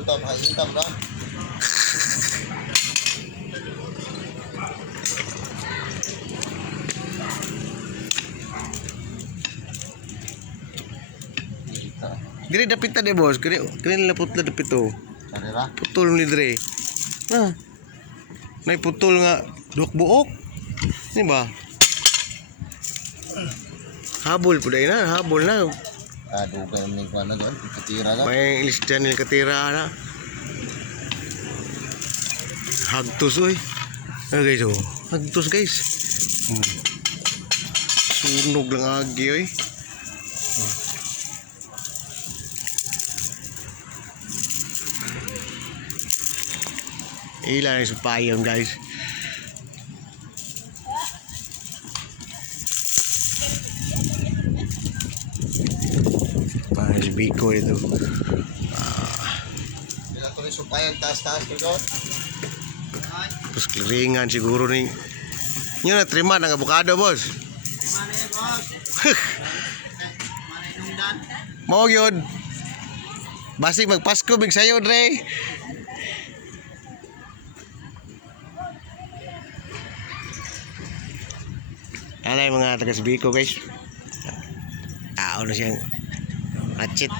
Luta pa kita bro. Diri dapit ta de boss, kini lapot na dapit to. Sarira. Putol ni dire. Ah. Nay putol nga duak buok. Di ba? Habol po dahil na, habol na. Dugay mo yung na doon, katira ka. May English channel katira na. Hagtos oy. Guys oh, hagtos guys. Sunog lang agi oy. Ilan yung supayon guys. Paano si Biko ito. Sila to rin supayan, taas-taas ko doon. Terus keringan siguro nih. Nyo na terima ng avocado boss. Mana ya bos? Mana inungdan? Mau yun. Basig magpasko big sayo dre. Ano yung mga taga Biko guys. Tao na siyang ratchet.